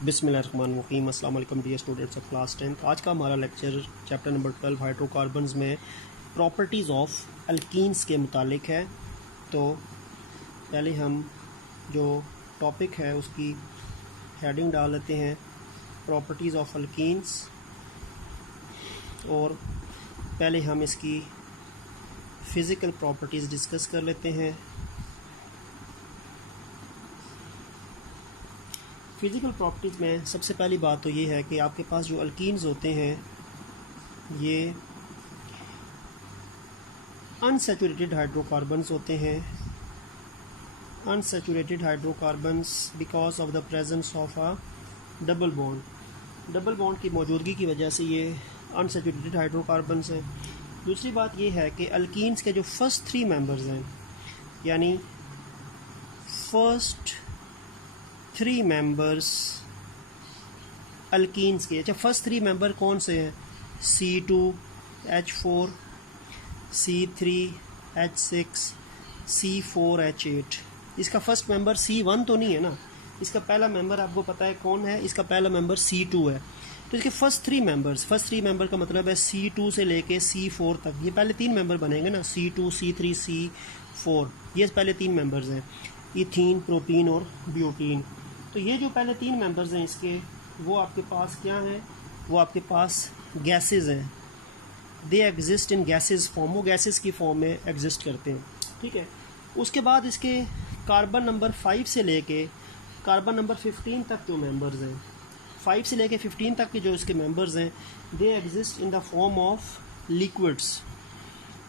बिस्मिल्लाहिर्रहमानिर्रहीम। अस्सलाम वालेकुम डियर स्टूडेंट्स ऑफ क्लास 10। आज का हमारा लेक्चर चैप्टर नंबर 12 हाइड्रोकार्बन्स में प्रॉपर्टीज़ ऑफ अल्कीन्स के मुतालिक है। तो पहले हम जो टॉपिक है उसकी हेडिंग डाल लेते हैं, प्रॉपर्टीज़ ऑफ अल्कीन्स, और पहले हम इसकी फ़िज़िकल प्रॉपर्टीज़ डिस्कस कर लेते हैं। फ़िज़िकल प्रॉपर्टीज़ में सबसे पहली बात तो ये है कि आपके पास जो अल्कीन्स होते हैं ये अनसैचुरेटेड हाइड्रोकार्बन्स होते हैं। Unsaturated hydrocarbons because of the presence of a double bond. Double bond की मौजूदगी की वजह से ये अनसैचुरेटेड हाइड्रोकार्बन्स हैं। दूसरी बात ये है कि अल्कीन्स के जो फर्स्ट 3 मेंबर्स हैं, यानी फर्स्ट 3 मेंबर्स अल्कीन्स के, अच्छा फर्स्ट 3 मेंबर कौन से हैं? C2H4, C3H6, C4H8। इसका फर्स्ट मेंबर C1 तो नहीं है ना, इसका पहला मेंबर आपको पता है कौन है, इसका पहला मेंबर C2 है। तो इसके फर्स्ट 3 मेंबर का मतलब है C2 से लेके C4 तक, ये पहले 3 मेंबर बनेंगे ना, C2, C3, C4, ये पहले 3 मेंबर्स हैं, इथीन, प्रोपीन और ब्यूटीन। तो ये जो पहले 3 मेंबर्स हैं इसके, वो आपके पास क्या हैं? वो आपके पास गैसेस हैं। They exist in gases form, वो गैसेस की फॉर्म में एग्जिस्ट करते हैं, ठीक है। उसके बाद इसके कार्बन नंबर 5 से लेके कार्बन नंबर 15 तक जो मेंबर्स हैं, 5 से लेके 15 तक के जो इसके मेंबर्स हैं, they exist in the form of liquids,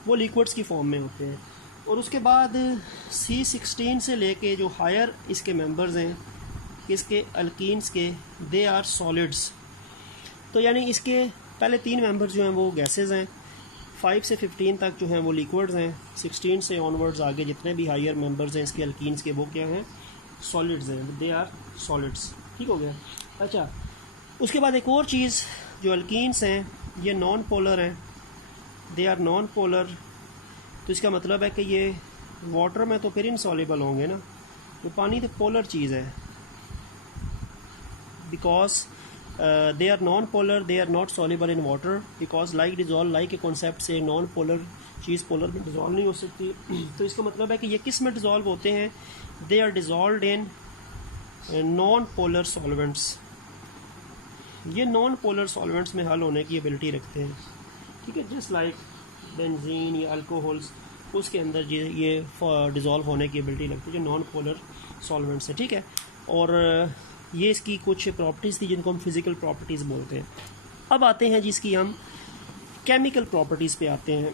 वो लिक्विड्स की फॉर्म में होते हैं। और उसके बाद C16 से लेके जो हायर इसके मेंबर्स हैं इसके अल्कीन्स के, दे आर सॉलिड्स। तो यानी इसके पहले 3 मेंबर्स जो हैं वो गैसेस हैं, 5 से 15 तक जो हैं वो लिक्विड्स हैं, 16 से ऑनवर्ड्स आगे जितने भी हायर मेंबर्स हैं इसके अल्कीन्स के, वो क्या हैं? सॉलिड्स हैं, दे आर सॉलिड्स। ठीक हो गया। अच्छा, उसके बाद एक और चीज़, जो अल्कीन्स हैं ये नॉन पोलर हैं, दे आर नॉन पोलर। तो इसका मतलब है कि ये वाटर में तो फिर इनसॉल्युबल होंगे ना, तो पानी तो पोलर चीज़ है। Because they are non polar, they are not soluble in water, because like dissolve, like के कॉन्सेप्ट से नॉन पोलर चीज़ पोलर में डिजॉल्व नहीं हो सकती। तो इसका मतलब है कि ये किस में डिजॉल्व होते हैं? They are dissolve in non polar solvents. ये नॉन पोलर सॉल्वेंट्स में हल होने की एबिलिटी रखते हैं, ठीक है। जस्ट लाइक बेंजीन या अल्कोहल्स, उसके अंदर ये डिज़ोल्व होने की एबिलिटी लगती है, जो नॉन पोलर सॉल्वेंट्स है, ठीक है। और ये इसकी कुछ प्रॉपर्टीज़ थी जिनको हम फिज़िकल प्रॉपर्टीज़ बोलते हैं। अब आते हैं जिसकी हम केमिकल प्रॉपर्टीज़ पे आते हैं।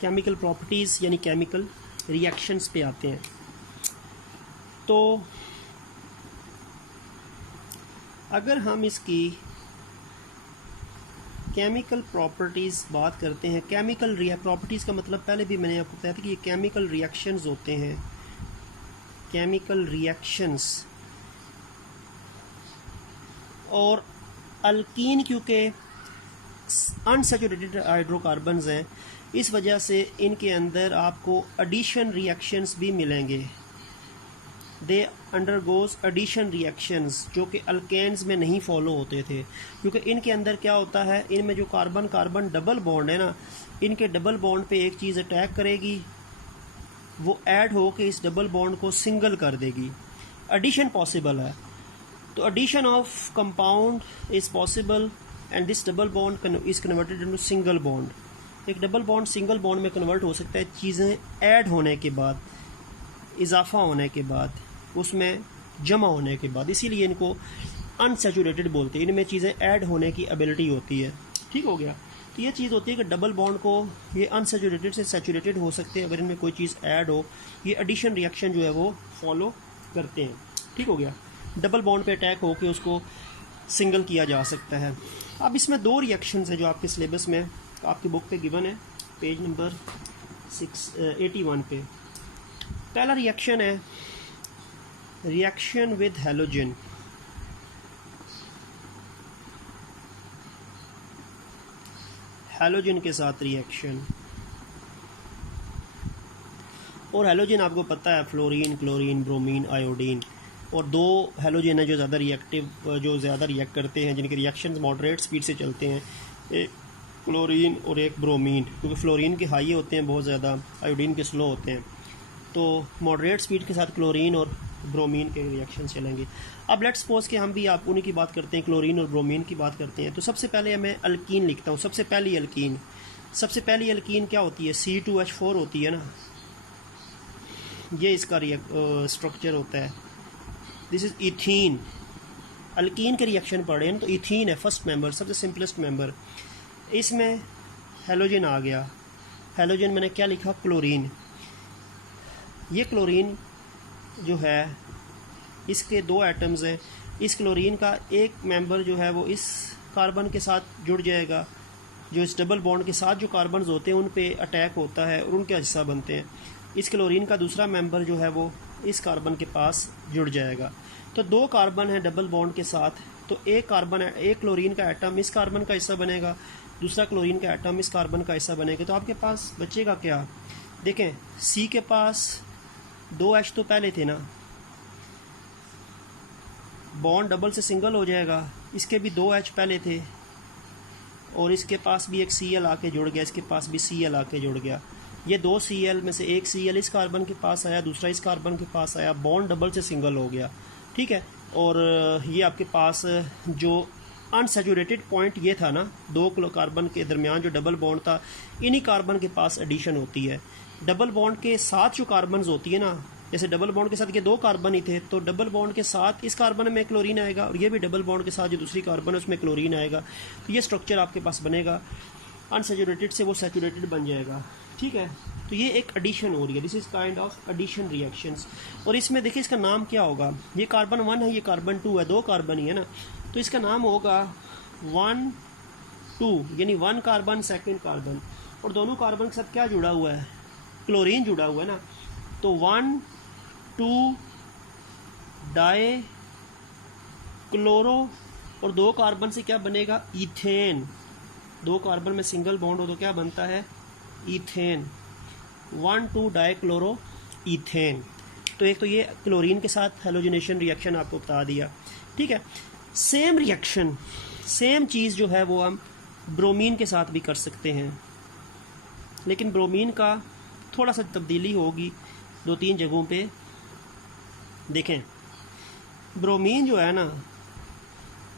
केमिकल प्रॉपर्टीज़ यानी केमिकल रिएक्शंस पे आते हैं। तो अगर हम इसकी केमिकल प्रॉपर्टीज़ बात करते हैं, केमिकल प्रॉपर्टीज़ का मतलब पहले भी मैंने आपको बताया था कि ये केमिकल रिएक्शंस होते हैं, केमिकल रिएक्शंस। और अल्कीन क्योंकि अनसैचुरेटेड हाइड्रोकार्बन्स हैं, इस वजह से इनके अंदर आपको एडिशन रिएक्शंस भी मिलेंगे। दे अंडरगोज एडिशन रिएक्शंस, जो कि अल्केन्स में नहीं फॉलो होते थे, क्योंकि इनके अंदर क्या होता है, इनमें जो कार्बन कार्बन डबल बॉन्ड है ना, इनके डबल बॉन्ड पे एक चीज़ अटैक करेगी, वो ऐड हो के इस डबल बॉन्ड को सिंगल कर देगी। एडिशन पॉसिबल है। तो addition of compound is possible and this double bond is converted into single bond. एक डबल बॉन्ड सिंगल बॉन्ड में कन्वर्ट हो सकता है चीज़ें ऐड होने के बाद, इजाफा होने के बाद, उसमें जमा होने के बाद, इसीलिए इनको अनसैचुरेटेड बोलते हैं। इनमें चीज़ें ऐड होने की एबिलिटी होती है, ठीक हो गया। तो ये चीज़ होती है कि डबल बॉन्ड को ये अनसैचुरेटेड से सैचुरेटेड हो सकते हैं अगर इनमें कोई चीज़ ऐड हो, ये एडिशन रिएक्शन जो है वो फॉलो करते हैं, ठीक हो गया। डबल बॉन्ड पे अटैक हो के उसको सिंगल किया जा सकता है। अब इसमें 2 रिएक्शंस हैं जो आपके सिलेबस में आपकी बुक पे गिवन है, पेज नंबर 81 पे। पहला रिएक्शन है रिएक्शन विद हैलोजन। हैलोजन के साथ रिएक्शन, और हैलोजन आपको पता है फ्लोरीन, क्लोरीन, ब्रोमीन, आयोडीन, और 2 हेलोजन है जो ज़्यादा रिएक्टिव, जो ज़्यादा रिएक्ट करते हैं, जिनके रिएक्शंस मॉडरेट स्पीड से चलते हैं, एक क्लोरीन और एक ब्रोमीन, क्योंकि फ्लोरीन के हाई होते हैं बहुत ज़्यादा, आयोडीन के स्लो होते हैं। तो मॉडरेट स्पीड के साथ क्लोरीन और ब्रोमीन के रिएक्शन चलेंगे। अब लेट्स सपोज कि हम भी आप उन्हीं की बात करते हैं, क्लोरीन और ब्रोमीन की बात करते हैं। तो सबसे पहले मैं अल्कीन लिखता हूँ। सबसे पहली अल्कीन क्या होती है? C2H4 होती है ना, ये इसका स्ट्रक्चर होता है। This is ethene. अल्कीन के रिएक्शन पढ़े हैं तो इथीन है फर्स्ट मेंबर, सबसे सिंपलेस्ट मेंबर। इसमें हेलोजन आ गया, हेलोजन मैंने क्या लिखा? क्लोरीन। ये क्लोरीन जो है इसके 2 एटम्स हैं। इस क्लोरीन का एक मेंबर जो है वो इस कार्बन के साथ जुड़ जाएगा, जो इस डबल बॉन्ड के साथ जो कार्बन्स होते हैं उन पे अटैक होता है और उनके हिस्सा बनते हैं। इस क्लोरीन का दूसरा मेंबर जो है वो इस कार्बन के पास जुड़ जाएगा। तो 2 कार्बन है डबल बॉन्ड के साथ, तो एक क्लोरीन का एटम इस कार्बन का हिस्सा बनेगा, दूसरा क्लोरीन का एटम इस कार्बन का हिस्सा बनेगा। तो आपके पास बचेगा क्या? देखें, C के पास 2H तो पहले थे ना, बॉन्ड डबल से सिंगल हो जाएगा, इसके भी 2H पहले थे और इसके पास भी एक Cl आके जुड़ गया, इसके पास भी Cl आके जुड़ गया। ये 2 Cl में से एक Cl इस कार्बन के पास आया, दूसरा इस कार्बन के पास आया, बॉन्ड डबल से सिंगल हो गया, ठीक है। और ये आपके पास जो अनसैचुरेटेड पॉइंट ये था ना, 2 कार्बन के दरमियान जो डबल बॉन्ड था, इन्हीं कार्बन के पास एडिशन होती है। डबल बॉन्ड के साथ जो कार्बन्स होती है ना, जैसे डबल बॉन्ड के साथ ये 2 कार्बन ही थे, तो डबल बॉन्ड के साथ इस कार्बन में क्लोरीन आएगा और ये भी डबल बॉन्ड के साथ जो दूसरी कार्बन है उसमें क्लोरीन आएगा। तो ये स्ट्रक्चर आपके पास बनेगा, अनसैचुरेटेड से वो सैचुरेटेड बन जाएगा, ठीक है। तो ये एक एडिशन हो रही है, this is kind of addition reactions. और इसमें देखिए इसका नाम क्या होगा? ये कार्बन 1 है, ये कार्बन 2 है, 2 कार्बन ही है ना, तो इसका नाम होगा 1 2, यानी 1 कार्बन 2 कार्बन। और दोनों कार्बन के साथ क्या जुड़ा हुआ है? क्लोरीन जुड़ा हुआ है ना, तो 1 2 डाई क्लोरो और 2 कार्बन से क्या बनेगा? इथेन। 2 कार्बन में सिंगल बॉन्ड हो तो क्या बनता है? इथेन। 1 2 die chloro ethane. तो एक तो ये क्लोरीन के साथ हेलोजनेशन रिएक्शन आपको बता दिया, ठीक है। सेम रिएक्शन, सेम चीज़ जो है वो हम ब्रोमीन के साथ भी कर सकते हैं, लेकिन ब्रोमीन का थोड़ा सा तब्दीली होगी 2-3 जगहों पे। देखें, ब्रोमीन जो है ना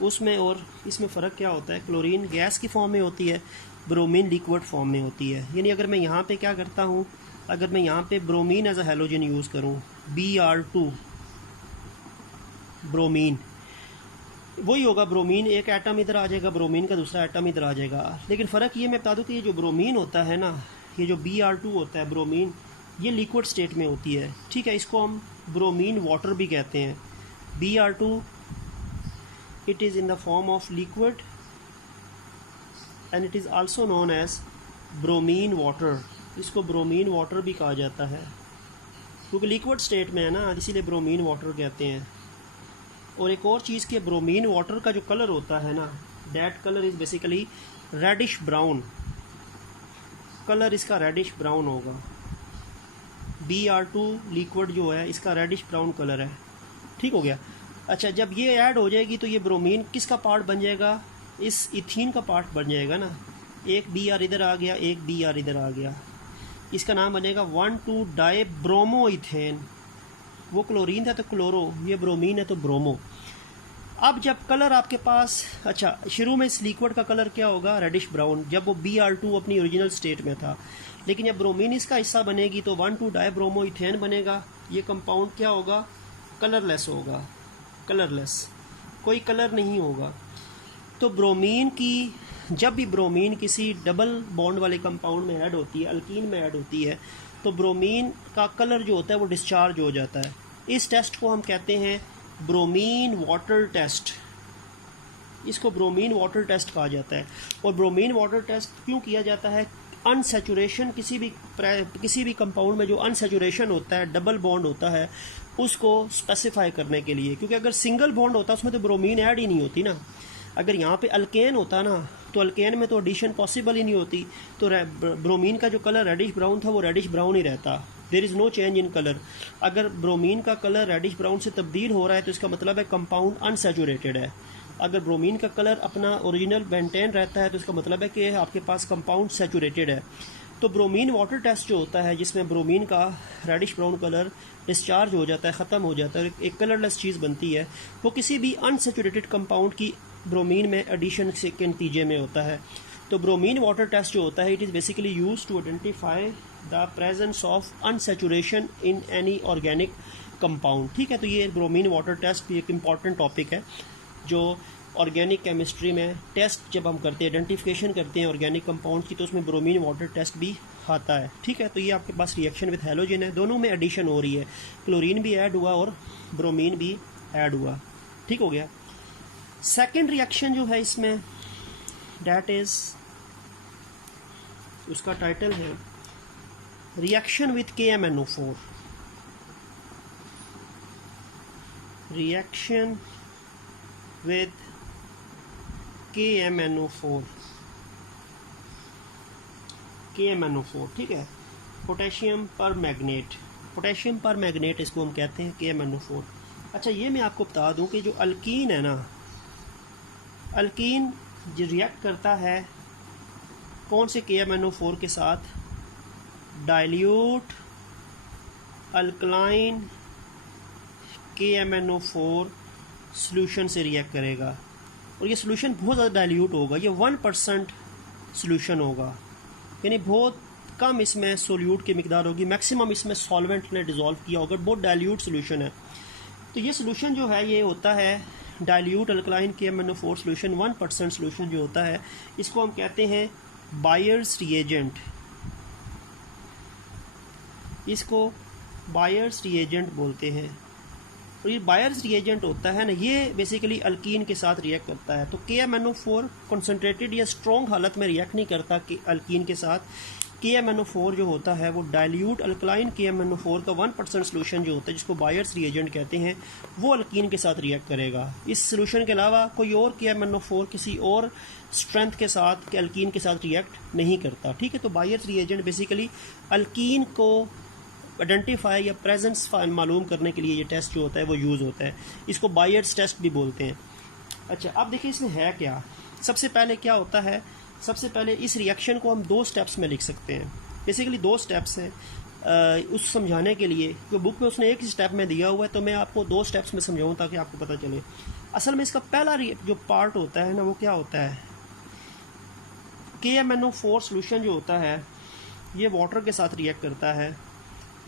उसमें और इसमें फ़र्क क्या होता है? क्लोरीन गैस की फॉर्म में होती है, ब्रोमीन लिक्विड फॉर्म में होती है। यानी अगर मैं यहाँ पे क्या करता हूँ, अगर मैं यहाँ पे bromine as a halogen use करूँ, Br2 ब्रोमीन, वही होगा ब्रोमीन, एक एटम इधर आ जाएगा, ब्रोमीन का दूसरा एटम इधर आ जाएगा। लेकिन फ़र्क ये मैं बता दूँ कि ये जो ब्रोमीन होता है ना, ये जो Br2 होता है ब्रोमीन, ये लिक्विड स्टेट में होती है, ठीक है। इसको हम ब्रोमीन वाटर भी कहते हैं। Br2 it is in the form of liquid and it is also known as bromine water। इसको ब्रोमीन वाटर भी कहा जाता है क्योंकि लिक्विड स्टेट में है ना, इसीलिए ब्रोमीन वाटर कहते हैं। और एक और चीज़ के ब्रोमीन वाटर का जो कलर होता है ना, that colour is basically reddish brown, colour इसका रेडिश ब्राउन होगा। Br2 लिक्विड जो है इसका रेडिश ब्राउन कलर है, ठीक हो गया। अच्छा, जब ये ऐड हो जाएगी तो ये ब्रोमीन किसका पार्ट बन जाएगा? इस इथीन का पार्ट बन जाएगा ना। एक Br इधर आ गया, एक Br इधर आ गया, इसका नाम बनेगा 1 2 डाई ब्रोमो इथेन। वो क्लोरीन था तो क्लोरो, ये ब्रोमीन है तो ब्रोमो। अब जब कलर आपके पास, अच्छा शुरू में इस लिक्विड का कलर क्या होगा? रेडिश ब्राउन, जब वो Br2 अपनी ओरिजिनल स्टेट में था। लेकिन जब ब्रोमीन इसका हिस्सा बनेगी तो 1 2 डाई ब्रोमो इथेन बनेगा। ये कंपाउंड क्या होगा? कलरलेस होगा, कलरलेस, कोई कलर नहीं होगा। तो ब्रोमीन की, जब भी ब्रोमीन किसी डबल बॉन्ड वाले कंपाउंड में ऐड होती है, अल्कीन में ऐड होती है, तो ब्रोमीन का कलर जो होता है वो डिस्चार्ज हो जाता है। इस टेस्ट को हम कहते हैं ब्रोमीन वाटर टेस्ट। इसको ब्रोमीन वाटर टेस्ट कहा जाता है। और ब्रोमीन वाटर टेस्ट क्यों किया जाता है? अनसैचुरेशन, किसी भी कंपाउंड में जो अनसैचुरेशन होता है, डबल बॉन्ड होता है, उसको स्पेसिफाई करने के लिए। क्योंकि अगर सिंगल बॉन्ड होता उसमें तो ब्रोमीन ऐड ही नहीं होती ना। अगर यहाँ पे अल्केन होता ना तो अल्केन में तो एडिशन पॉसिबल ही नहीं होती, तो ब्रोमीन का जो कलर रेडिश ब्राउन था वो रेडिश ब्राउन ही रहता। There is no change in colour. अगर ब्रोमीन का कलर रेडिश ब्राउन से तब्दील हो रहा है तो इसका मतलब है कंपाउंड अनसैचुरेटेड है। अगर ब्रोमीन का कलर अपना ओरिजिनल मेंटेन रहता है तो इसका मतलब है कि आपके पास कंपाउंड सैचुरेटेड है। तो ब्रोमीन वाटर टेस्ट जो होता है, जिसमें ब्रोमीन का रेडिश ब्राउन कलर डिस्चार्ज हो जाता है, ख़त्म हो जाता है, एक कलरलेस चीज़ बनती है, वो किसी भी अनसैचुरेटेड कंपाउंड की ब्रोमीन में एडिशन से के नतीजे में होता है। तो ब्रोमीन वाटर टेस्ट जो होता है, it is basically use to identify the presence of unsaturation in any organic compound. ठीक है, तो ये ब्रोमीन वाटर टेस्ट भी एक इम्पॉर्टेंट टॉपिक है जो ऑर्गेनिक केमिस्ट्री में टेस्ट जब हम करते हैं, आइडेंटिफिकेशन करते हैं ऑर्गेनिक कंपाउंड की, तो उसमें ब्रोमीन वाटर टेस्ट भी आता है। ठीक है, तो ये आपके पास रिएक्शन विद हैलोजन है, दोनों में एडिशन हो रही है, क्लोरीन भी ऐड हुआ और ब्रोमीन भी ऐड हुआ। ठीक हो गया। सेकेंड रिएक्शन जो है इसमें, डैट इज़, उसका टाइटल है reaction with KMnO4। Reaction with KMnO4। ठीक है, पोटेशियम पर मैग्नेट, पोटेशियम पर मैग्नेट इसको हम कहते हैं KMnO4। अच्छा, ये मैं आपको बता दूं कि जो अल्कीन है ना, अल्कीन जो रिएक्ट करता है कौन से KMnO4 के साथ, डाइल्यूट अल्कलाइन KMnO4 सॉल्यूशन से रिएक्ट करेगा, और ये सॉल्यूशन बहुत ज़्यादा डाइल्यूट होगा, ये 1% सॉल्यूशन होगा, यानी बहुत कम इसमें सोल्यूट की मिकदार होगी, मैक्सिमम इसमें सॉल्वेंट ने डिज़ोल्व किया होगा, बहुत डाइल्यूट सॉल्यूशन है। तो ये सॉल्यूशन जो है ये होता है dilute alkaline KMnO4 solution, 1% solution जो होता है, इसको हम कहते हैं बायर्स रिएजेंट। इसको बायर्स रिएजेंट बोलते हैं। और ये बायर्स रिएजेंट होता है ना, ये बेसिकली अल्कीन के साथ रिएक्ट करता है। तो KMnO4 कंसनट्रेटेड या स्ट्रॉन्ग हालत में रिएक्ट नहीं करता कि अल्कीन के साथ। KMnO4 जो होता है वो डाइल्यूट अल्कलाइन KMnO4 का 1% सोल्यूशन जो होता है, जिसको बायर्स रिएजेंट कहते हैं, वो अल्कीन के साथ रिएक्ट करेगा। इस सोल्यूशन के अलावा कोई और KMnO4 किसी और स्ट्रेंथ के साथ अल्कीन के साथ रिएक्ट नहीं करता। ठीक है, तो बायर्स रिएजेंट बेसिकली अल्कीन को आइडेंटिफाई या प्रेजेंस मालूम करने के लिए ये टेस्ट जो होता है वो यूज़ होता है, इसको बायर्स टेस्ट भी बोलते हैं। अच्छा, अब देखिए इसमें है क्या। सबसे पहले क्या होता है, सबसे पहले इस रिएक्शन को हम 2 स्टेप्स में लिख सकते हैं। बेसिकली 2 स्टेप्स हैं उस समझाने के लिए, जो बुक में उसने एक ही स्टेप में दिया हुआ है, तो मैं आपको 2 स्टेप्स में समझाऊँ ताकि आपको पता चले। असल में इसका पहला जो पार्ट होता है ना, वो क्या होता है, KMnO4 सोल्यूशन जो होता है ये वाटर के साथ रिएक्ट करता है,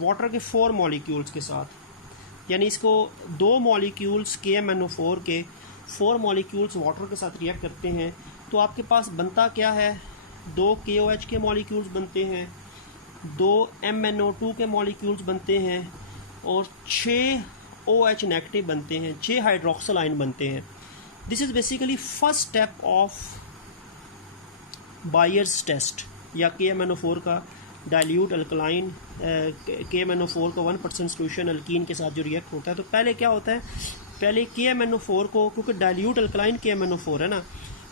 वाटर के 4 मॉलिक्यूल्स के साथ, यानी इसको 2 मॉलिक्यूल्स KMnO4 के 4 मॉलिक्यूल्स वाटर के साथ रिएक्ट करते हैं। तो आपके पास बनता क्या है, 2 KOH के मॉलिक्यूल्स बनते हैं, 2 MnO2 के मॉलिक्यूल्स बनते हैं, और 6 OH नेगेटिव बनते हैं, 6 हाइड्रोक्सिल आयन बनते हैं। This is basically first step of Baeyer's test या KMnO4 का डाइल्यूट अल्कलाइन KMnO4 का 1% सोल्यूशन अल्कीन के साथ जो रिएक्ट होता है। तो पहले क्या होता है, पहले KMnO4 को, क्योंकि डाइल्यूट अल्कलाइन KMnO4 है ना,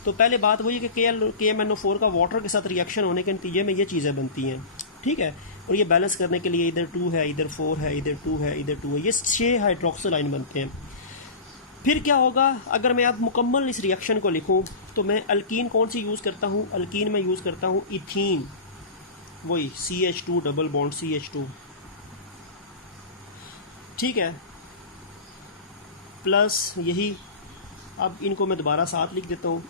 तो पहले बात वही है कि KMnO4 का वाटर के साथ रिएक्शन होने के नतीजे में ये चीज़ें बनती हैं। ठीक है, और ये बैलेंस करने के लिए इधर 2 है, इधर 4 है, इधर 2 है, इधर 2 है, ये 6 हाइड्रोक्सिल आयन बनते हैं। फिर क्या होगा, अगर मैं अब मुकम्मल इस रिएक्शन को लिखूं तो मैं अल्कीन कौन सी यूज़ करता हूं, अल्कीन में यूज़ करता हूं इथीन, वही CH2 डबल बॉन्ड CH2। ठीक है, प्लस यही, अब इनको मैं दोबारा साथ लिख देता हूँ,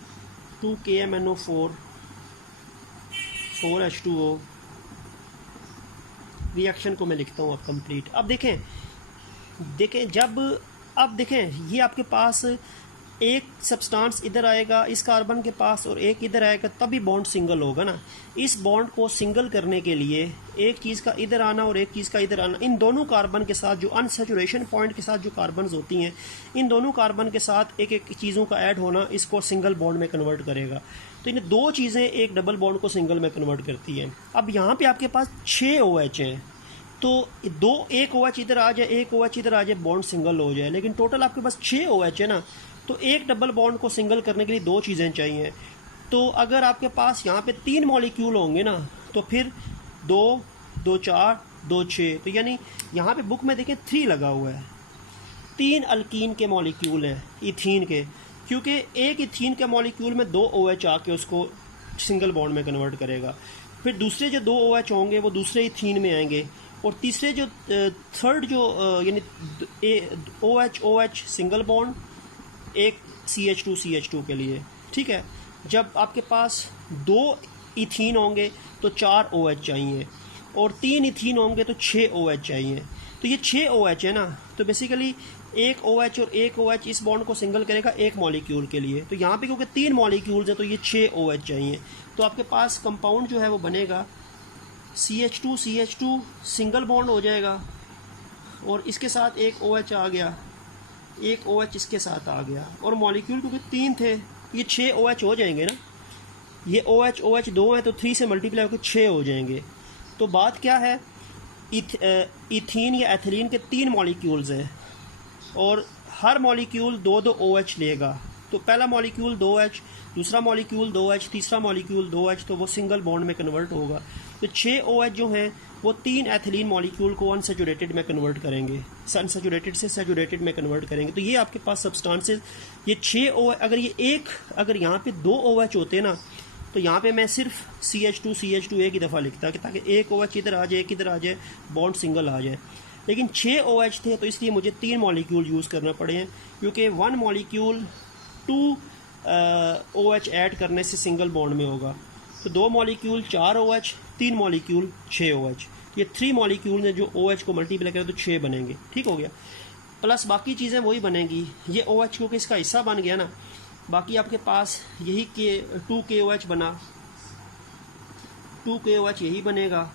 2 KMnO4 4H2O। रिएक्शन को मैं लिखता हूँ अब कंप्लीट। अब देखें अब देखें ये आपके पास एक सब्सटेंस इधर आएगा इस कार्बन के पास और एक इधर आएगा, तभी बॉन्ड सिंगल होगा ना। इस बॉन्ड को सिंगल करने के लिए एक चीज़ का इधर आना और एक चीज़ का इधर आना, इन दोनों कार्बन के साथ जो अनसैचुरेशन पॉइंट के साथ जो कार्बन्स होती हैं, इन दोनों कार्बन के साथ एक एक चीज़ों का ऐड होना इसको सिंगल बॉन्ड में कन्वर्ट करेगा। तो इन 2 चीज़ें एक डबल बॉन्ड को सिंगल में कन्वर्ट करती हैं। अब यहाँ पर आपके पास 6 OH हैं, तो एक OH इधर आ जाए, एक OH इधर आ जाए, बॉन्ड सिंगल हो जाए, लेकिन टोटल आपके पास 6 OH है ना, तो एक डबल बॉन्ड को सिंगल करने के लिए 2 चीज़ें चाहिए। तो अगर आपके पास यहाँ पे 3 मॉलिक्यूल होंगे ना, तो फिर 2 2 4 2 6, तो यानी यहाँ पे बुक में देखें 3 लगा हुआ है। 3 अल्कीन के मॉलिक्यूल हैं इथीन के, क्योंकि एक इथीन के मॉलिक्यूल में 2 OH आके उसको सिंगल बॉन्ड में कन्वर्ट करेगा। फिर दूसरे जो 2 OH होंगे वो दूसरे इथीन में आएंगे, और तीसरे जो थर्ड जो यानी OH OH सिंगल बॉन्ड, एक CH2 के लिए, ठीक है। जब आपके पास 2 इथीन होंगे तो 4 OH चाहिए, और 3 इथीन होंगे तो 6 OH चाहिए। तो ये 6 OH है ना, तो बेसिकली एक OH और एक OH इस बॉन्ड को सिंगल करेगा एक मॉलिक्यूल के लिए। तो यहाँ पे क्योंकि 3 मॉलिक्यूल्स हैं तो ये 6 OH चाहिए। तो आपके पास कंपाउंड जो है वो बनेगा CH2 सिंगल बॉन्ड हो जाएगा, और इसके साथ एक OH आ गया, एक OH इसके साथ आ गया, और मॉलिक्यूल क्योंकि 3 थे ये 6 OH हो जाएंगे ना। ये OH 2 है तो 3 से मल्टीप्लाई होकर 6 हो जाएंगे। तो बात क्या है, इथीन या एथिलीन के 3 मॉलिक्यूल्स हैं, और हर मॉलिक्यूल 2 OH लेगा। तो पहला मॉलिक्यूल 2H, दूसरा मॉलिक्यूल 2H, तीसरा मॉलिक्यूल 2H, तो वो सिंगल बॉन्ड में कन्वर्ट होगा। तो 6 OH जो हैं वो 3 एथिलीन मॉलिक्यूल को अनसैचुरेटेड में कन्वर्ट करेंगे, अनसैचुरेटेड से सैचुरेटेड में कन्वर्ट करेंगे। तो ये आपके पास सब्सटेंसेस, ये 6 OH, अगर यहाँ पे 2 OH होते ना, तो यहाँ पे मैं सिर्फ CH2 एक ही दफ़ा लिखता, कि ताकि एक OH इधर आ जाए, एक इधर आ जाए, बॉन्ड सिंगल आ जाए। लेकिन 6 OH थे तो इसलिए मुझे 3 मॉलिक्यूल यूज़ करना पड़े हैं, क्योंकि 1 मॉलिक्यूल 2 OH ऐड करने से सिंगल बॉन्ड में होगा। तो 2 मॉलिक्यूल 4 OH, 3 मॉलिक्यूल 6 OH। ये 3 मॉलिक्यूल ने जो OH को मल्टीप्लाई करें तो 6 बनेंगे, ठीक हो गया। प्लस बाकी चीज़ें वही बनेंगी। ये OH क्योंकि इसका हिस्सा बन गया ना, बाकी आपके पास यही 2 KOH बना, 2 KOH यही बनेगा,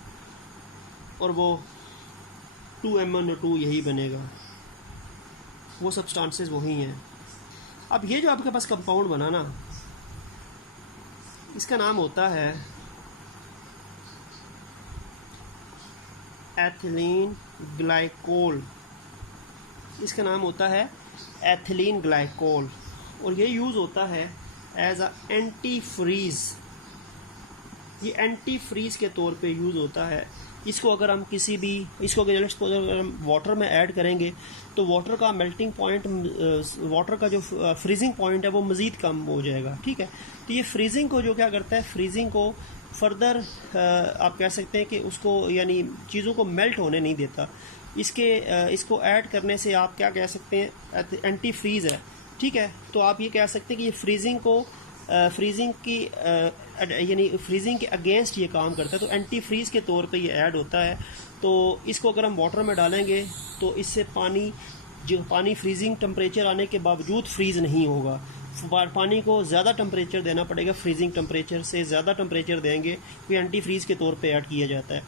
और वो 2 MnO2 यही बनेगा। वो सब्सटेंसेस वही हैं। अब ये जो आपके पास कंपाउंड बना ना, इसका नाम होता है एथिलीन ग्लाइकोल। इसका नाम होता है एथिलीन ग्लाइकोल, और ये यूज़ होता है एज अ एंटी फ्रीज़। ये एंटी फ्रीज़ के तौर पे यूज़ होता है। इसको अगर हम अगर हम वाटर में ऐड करेंगे तो वाटर का मेल्टिंग पॉइंट, वाटर का जो फ्रीजिंग पॉइंट है वो मज़ीद कम हो जाएगा, ठीक है। तो ये फ्रीजिंग को जो क्या करता है, फ्रीजिंग को फर्दर आप कह सकते हैं कि उसको यानी चीज़ों को मेल्ट होने नहीं देता। इसको ऐड करने से आप क्या कह सकते हैं, एंटी फ्रीज़ है, ठीक है। तो आप ये कह सकते हैं कि ये फ्रीजिंग के अगेंस्ट ये काम करता है, तो एंटी फ्रीज़ के तौर पे ये ऐड होता है। तो इसको अगर हम वाटर में डालेंगे तो इससे पानी फ्रीजिंग टेम्परेचर आने के बावजूद फ्रीज़ नहीं होगा। पानी को ज़्यादा टेम्परेचर देना पड़ेगा, फ्रीजिंग टेम्परेचर से ज़्यादा टेम्परेचर देंगे तो एंटी फ्रीज़ के तौर पे ऐड किया जाता है।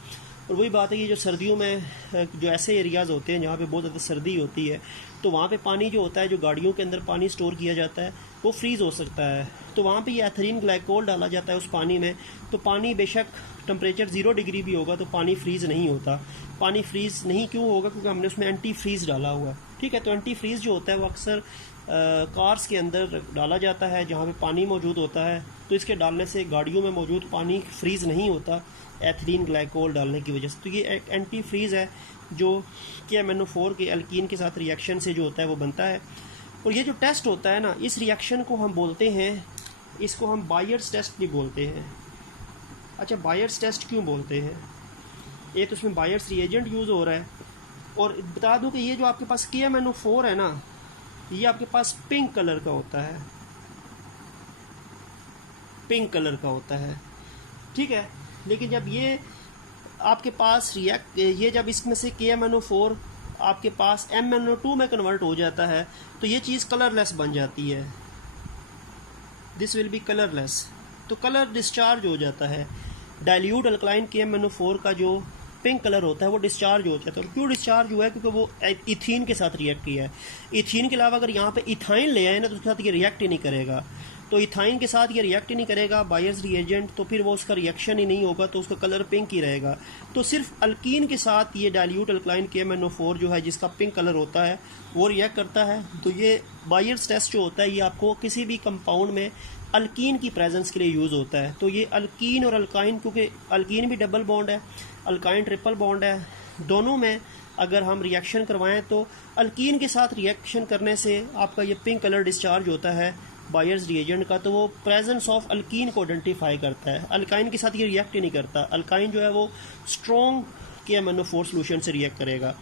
और वही बात है कि जो सर्दियों में जो ऐसे एरियाज़ होते हैं जहाँ पे बहुत ज़्यादा सर्दी होती है, तो वहाँ पे पानी जो होता है, जो गाड़ियों के अंदर पानी स्टोर किया जाता है, वो फ्रीज़ हो सकता है। तो वहाँ पे ये एथिलीन ग्लाइकोल डाला जाता है उस पानी में, तो पानी बेशक टेम्परेचर 0 डिग्री भी होगा तो पानी फ्रीज़ नहीं होता। पानी फ्रीज़ नहीं क्यों होगा, क्योंकि हमने उसमें एंटी फ्रीज़ डाला हुआ है, ठीक है। तो एंटी फ्रीज़ जो होता है वो अक्सर कार्स के अंदर डाला जाता है जहाँ पे पानी मौजूद होता है, तो इसके डालने से गाड़ियों में मौजूद पानी फ्रीज़ नहीं होता एथिलीन ग्लाइकोल डालने की वजह से। तो ये एक एंटी फ्रीज़ है जो KMnO4 के अल्कीन के साथ रिएक्शन से जो होता है वो बनता है। और ये जो टेस्ट होता है ना, इस रिएक्शन को हम बोलते हैं, इसको हम बायर्स टेस्ट भी बोलते हैं। अच्छा, बायर्स टेस्ट क्यों बोलते हैं? एक तो इसमें बायर्स रिएजेंट यूज़ हो रहा है, और बता दूं कि ये जो आपके पास KMnO4 है ना, ये आपके पास पिंक कलर का होता है, पिंक कलर का होता है, ठीक है। लेकिन जब ये आपके पास ये जब इसमें से KMnO4 आपके पास MnO2 में कन्वर्ट हो जाता है तो ये चीज़ कलरलेस बन जाती है। दिस विल बी कलरलेस, तो कलर डिस्चार्ज हो जाता है। डाइल्यूट अल्कलाइन KMnO4 का जो पिंक कलर होता है वो डिस्चार्ज हो जाता है। और क्यों डिस्चार्ज हुआ है? क्योंकि वो इथीन के साथ रिएक्ट किया है। इथीन के अलावा अगर यहाँ पे इथाइन ले आए ना तो उसके साथ ये रिएक्ट ही नहीं करेगा। तो इथाइन के साथ ये रिएक्ट ही नहीं करेगा बायर्स रिएजेंट, तो फिर वो उसका रिएक्शन ही नहीं होगा, तो उसका कलर पिंक ही रहेगा। तो सिर्फ अल्कीन के साथ ये डाइल्यूट अल्कलाइन KMnO4 जो है जिसका पिंक कलर होता है वो रिएक्ट करता है। तो ये बायर्स टेस्ट जो होता है ये आपको किसी भी कंपाउंड में अल्कीन की प्रेजेंस के लिए यूज़ होता है। तो ये अल्कीन और अल्काइन, क्योंकि अल्कीन भी डबल बॉन्ड है, अल्काइन ट्रिपल बॉन्ड है, दोनों में अगर हम रिएक्शन करवाएं तो अल्कीन के साथ रिएक्शन करने से आपका ये पिंक कलर डिस्चार्ज होता है बायर्स रिएजेंट का, तो वो प्रेजेंस ऑफ अल्कीन को आइडेंटिफाई करता है। अल्काइन के साथ ये रिएक्ट ही नहीं करता। अल्काइन जो है वो स्ट्रॉन्ग KMnO4 सोल्यूशन से रिएक्ट करेगा।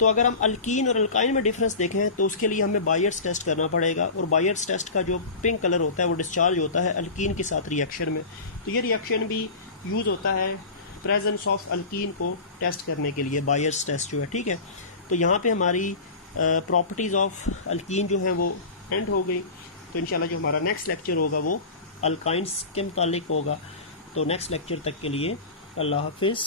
तो अगर हम अल्कीन और अल्काइन में डिफरेंस देखें तो उसके लिए हमें बायर्स टेस्ट करना पड़ेगा, और बायर्स टेस्ट का जो पिंक कलर होता है वो डिस्चार्ज होता है अल्कीन के साथ रिएक्शन में। तो ये रिएक्शन भी यूज़ होता है प्रेजेंस ऑफ अल्कीन को टेस्ट करने के लिए, बायर्स टेस्ट जो है, ठीक है। तो यहाँ पे हमारी प्रॉपर्टीज़ ऑफ अल्कीन जो है वो एंड हो गई। तो इंशाल्लाह जो हमारा नेक्स्ट लेक्चर होगा वो अल्काइंस के मुतालिक होगा। तो नेक्स्ट लेक्चर तक के लिए अल्लाह हाफिज़।